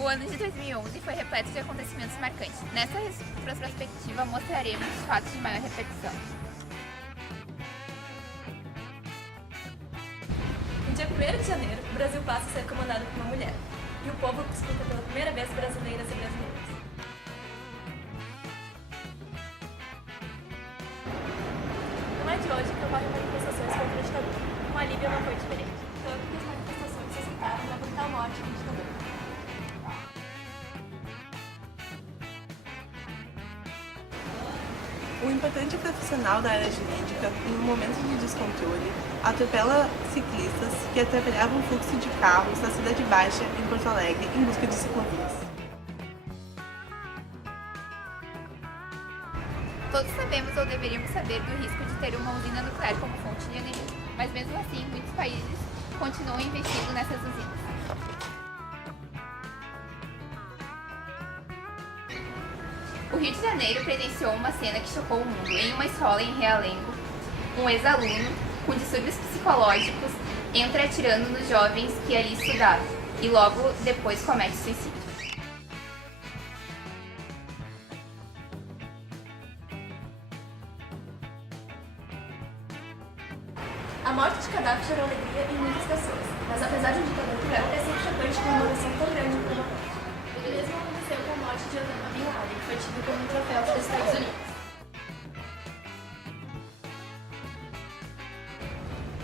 O ano de 2011 foi repleto de acontecimentos marcantes. Nessa retrospectiva mostraremos os fatos de maior repercussão. No dia 1º de janeiro, o Brasil passa a ser comandado por uma mulher, e o povo escuta pela primeira vez brasileiras e brasileiros. Não é de hoje que ocorrem manifestações contra a ditadura. Com a Líbia não foi diferente, tanto que as manifestações resultaram na brutal morte do ditador. Um importante profissional da área jurídica, em um momento de descontrole, atropela ciclistas que atrapalhavam o fluxo de carros na Cidade Baixa, em Porto Alegre, em busca de ciclovias. Todos sabemos ou deveríamos saber do risco de ter uma usina nuclear como fonte de energia, mas mesmo assim, muitos países continuam investindo nessas usinas. O Rio de Janeiro presenciou uma cena que chocou o mundo. Em uma escola em Realengo, um ex-aluno, com distúrbios psicológicos, entra atirando nos jovens que ali estudavam e logo depois comete suicídio. A morte de Gaddafi gerou alegria em muitas pessoas, mas apesar de um ditador cruel, é sempre chocante com uma emoção tão grande como uma morte. O mesmo aconteceu com a morte de Osama Bin Laden, que foi tido como um troféu dos Estados Unidos.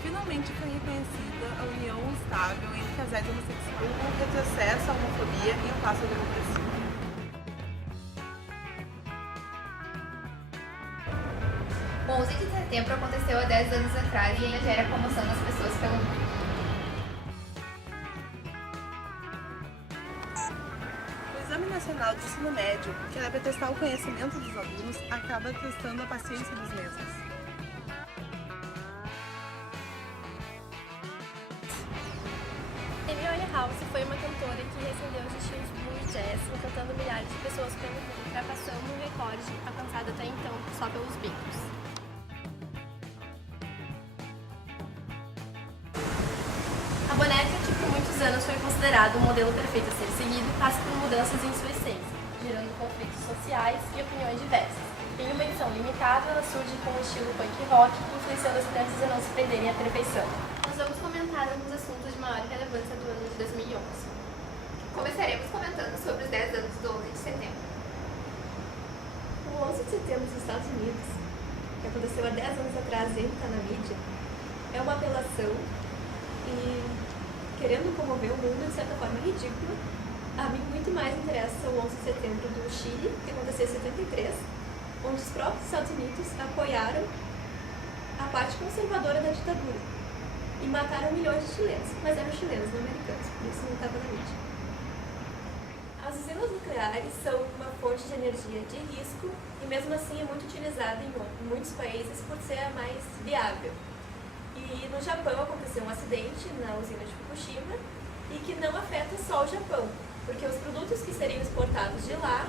Finalmente foi reconhecida a união estável entre casais homossexuais, um retrocesso à homofobia e um passo à democracia. O 11 de setembro aconteceu há 10 anos atrás e ainda gera comoção nas pessoas pelo mundo. O Exame Nacional de Ensino Médio, que era para testar o conhecimento dos alunos, acaba testando a paciência dos mesmos. Amy Winehouse foi uma cantora que recebeu os estilos blues e jazz, encantando milhares de pessoas pelo mundo, ultrapassando um recorde alcançado até então só pelos Beatles. A boneca, que por muitos anos foi considerado o modelo perfeito a ser seguido, passa por mudanças em sua essência, gerando conflitos sociais e opiniões diversas. Em uma edição limitada, ela surge com o estilo punk rock, influenciando as crianças a não se prenderem à perfeição. Nós vamos comentar alguns assuntos de maior relevância do ano de 2011. Começaremos comentando sobre os 10 anos do 11 de setembro. O 11 de setembro dos Estados Unidos, que aconteceu há 10 anos atrás e está na mídia, é uma apelação e, querendo comover o mundo de certa forma ridícula, a mim muito mais interessa o 11 de setembro do Chile, que aconteceu em 73, onde os próprios Estados Unidos apoiaram a parte conservadora da ditadura e mataram milhões de chilenos, mas eram chilenos, não americanos, por isso não estava na mídia. As usinas nucleares são uma fonte de energia de risco e mesmo assim é muito utilizada em muitos países por ser a mais viável. E no Japão aconteceu um acidente na usina de Fukushima e que não afeta só o Japão, porque os produtos que seriam exportados de lá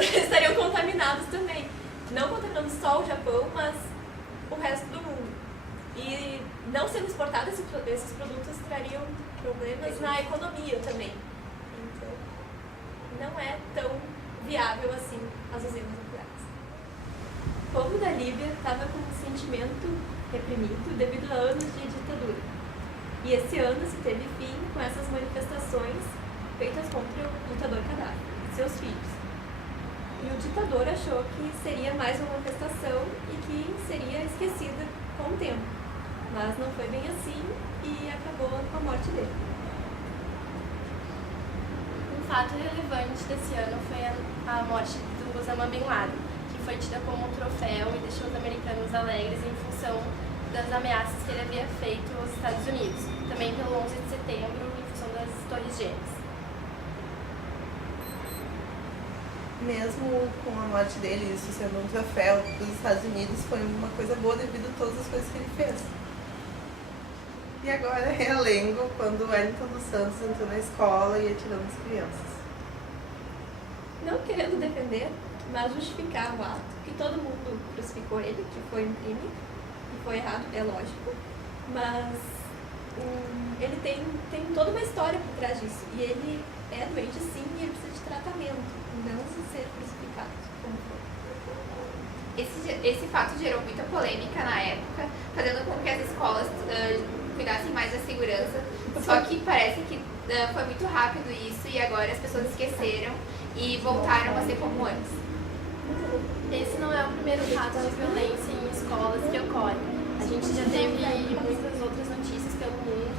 estariam contaminados também. Não contaminando só o Japão, mas o resto do mundo. E não sendo exportados, esses produtos trariam problemas na economia também. Então, não é tão viável assim as usinas nucleares. O povo da Líbia estava com um sentimento reprimido devido a anos de ditadura. E esse ano se teve fim com essas manifestações feitas contra o ditador Gaddafi e seus filhos. E o ditador achou que seria mais uma manifestação e que seria esquecida com o tempo. Mas não foi bem assim e acabou com a morte dele. Um fato relevante desse ano foi a morte do Osama Bin Laden, que foi tida como um troféu e deixou os americanos alegres em função das ameaças que ele havia feito aos Estados Unidos, também pelo 11 de setembro em função das Torres Gêmeas. Mesmo com a morte dele, isso sendo um troféu dos Estados Unidos, foi uma coisa boa devido a todas as coisas que ele fez. E agora é Realengo, quando o Wellington dos Santos entrou na escola e atirando as crianças. Não querendo defender, mas justificar o ato, que todo mundo crucificou ele, que foi um crime, e foi errado, é lógico, mas ele tem toda uma história por trás disso. E ele é doente sim e ele precisa de tratamento, não ser crucificado, como foi. Esse fato gerou muita polêmica na época, fazendo com que as escolas cuidassem mais da segurança. Só que parece que foi muito rápido isso e agora as pessoas esqueceram e voltaram a ser como antes. Esse não é o primeiro caso de violência em escolas que ocorre. A gente já teve muitas outras notícias pelo mundo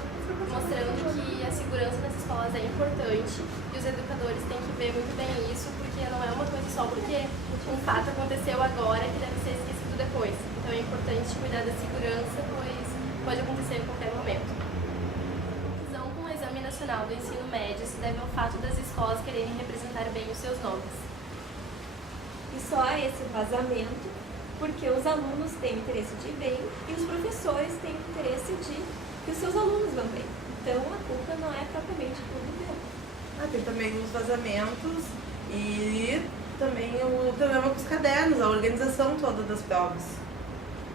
mostrando que a segurança das escolas é importante e os educadores têm que ver muito bem isso, porque não é uma coisa só porque um fato aconteceu agora que deve ser esquecido depois. Então é importante cuidar da segurança, pois pode acontecer em qualquer momento. A confusão com o Exame Nacional do Ensino Médio se deve ao fato das escolas quererem representar bem os seus nomes. E só há esse vazamento porque os alunos têm interesse de ir bem e os professores têm interesse de que os seus alunos vão bem. Então a culpa não é propriamente do governo. Tem também os vazamentos e também o problema com os cadernos, a organização toda das provas.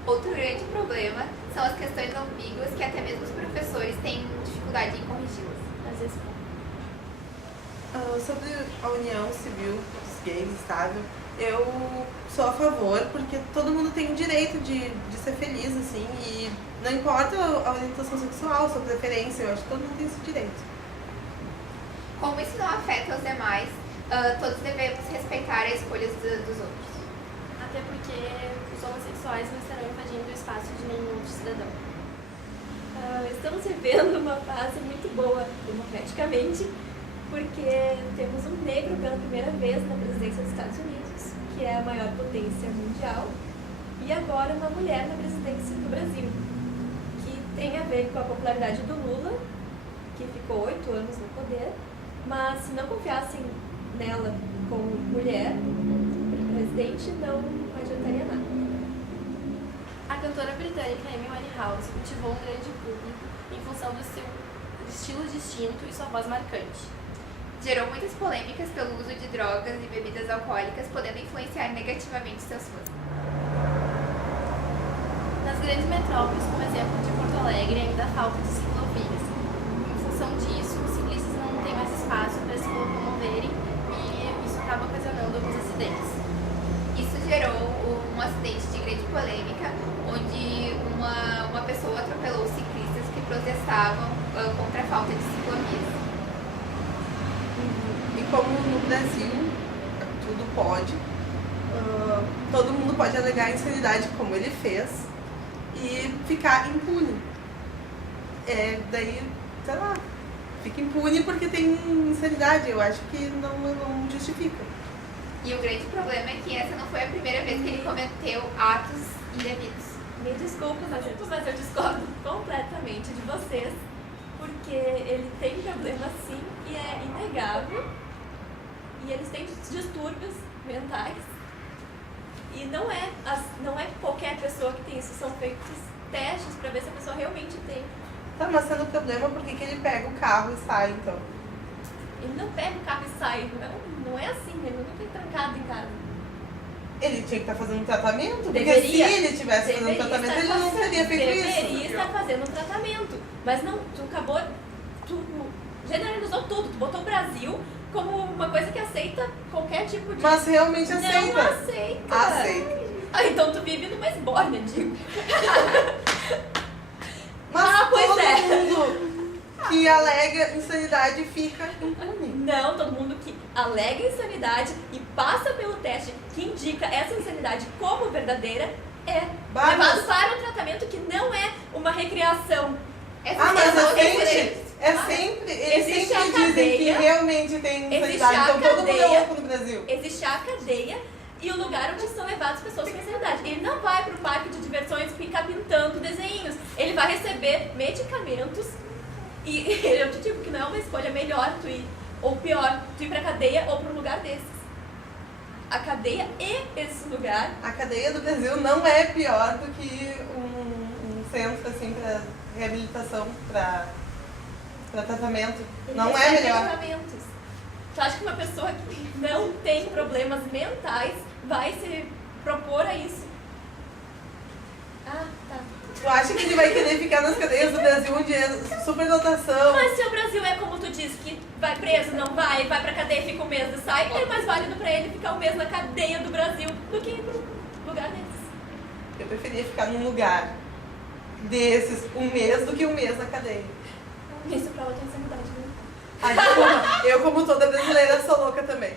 Outro grande problema são as questões ambíguas que até mesmo os professores têm dificuldade em corrigi-las. Às vezes, Sobre a união civil dos gays estável, eu sou a favor, porque todo mundo tem o direito de ser feliz, assim, e não importa a orientação sexual, sua preferência, eu acho que todo mundo tem esse direito. Como isso não afeta os demais, todos devemos respeitar a escolha dos outros. até porque os homossexuais não estarão invadindo o espaço de nenhum outro cidadão. Estamos vivendo uma fase muito boa democraticamente, porque temos um negro pela primeira vez na presidência dos Estados Unidos, que é a maior potência mundial, e agora uma mulher na presidência do Brasil, que tem a ver com a popularidade do Lula, que ficou 8 anos no poder, mas se não confiassem nela como mulher presidente, não adiantaria nada. A cantora britânica Amy Winehouse cultivou um grande público em função do seu estilo distinto e sua voz marcante. Gerou muitas polêmicas pelo uso de drogas e bebidas alcoólicas, podendo influenciar negativamente seus fãs. Nas grandes metrópoles, como exemplo de Porto Alegre, ainda falta de ciclovias. Em função disso, os ciclistas não têm mais espaço para se locomoverem e isso acaba ocasionando alguns acidentes. Isso gerou um acidente de grande polêmica, onde uma pessoa atropelou os ciclistas que protestavam contra a falta de ciclovias. E como no Brasil tudo pode, todo mundo pode alegar insanidade como ele fez e ficar impune. Daí, sei lá, fica impune porque tem insanidade. Eu acho que não justifica. E o grande problema é que essa não foi a primeira vez que ele cometeu atos indevidos. Me desculpa, mas eu discordo completamente de vocês, porque ele tem problema sim e é inegável, e eles têm distúrbios mentais, e não é qualquer pessoa que tem isso, são feitos testes para ver se a pessoa realmente tem. Tá, mas sendo problema, por que ele pega o carro e sai, então? Ele não pega o carro e sai, não é assim, ele não fica trancado em casa. Ele tinha que estar fazendo um tratamento, porque Deveria. se ele estivesse fazendo um tratamento, ele não teria feito isso. Deveria estar fazendo um tratamento, mas não, tu generalizou tudo, tu botou o Brasil como uma coisa que aceita qualquer tipo de... Mas realmente aceita. Não aceita. Aceita. Então tu vive numa esbórnia, digo. Mas pois todo é. mundo que alega insanidade fica impune. Não, todo mundo que alega insanidade e passa pelo teste que indica essa insanidade como verdadeira é levado para um tratamento que não é uma recreação. Eles Existe a sempre dizem que cadeia, realmente tem existe insanidade, a então todo mundo é cadeia. louco no Brasil. Existe a cadeia e o lugar onde são levadas pessoas com insanidade. Ele não vai para o parque de diversões ficar pintando desenhos. Ele vai receber medicamentos e eu te digo que não é uma escolha melhor tu ir, ou pior, tu ir para a cadeia ou para um lugar desses. A cadeia e esse lugar... A cadeia do Brasil não é pior do que um centro assim para reabilitação, para tratamento. Não é melhor. Medicamentos. Tu acha que uma pessoa que não tem problemas mentais vai se propor a isso? Ah, tá. Tu acha que ele vai querer ficar nas cadeias do Brasil onde é superdotação? Mas se o Brasil é como tu disse, que vai preso, não vai pra cadeia, fica um mês e sai, é mais válido pra ele ficar um mês na cadeia do Brasil do que ir pra um lugar desses. Eu preferia ficar num lugar desses um mês do que um mês na cadeia. Isso pra outra insanidade, né? Ai, desculpa, eu como toda brasileira sou louca também.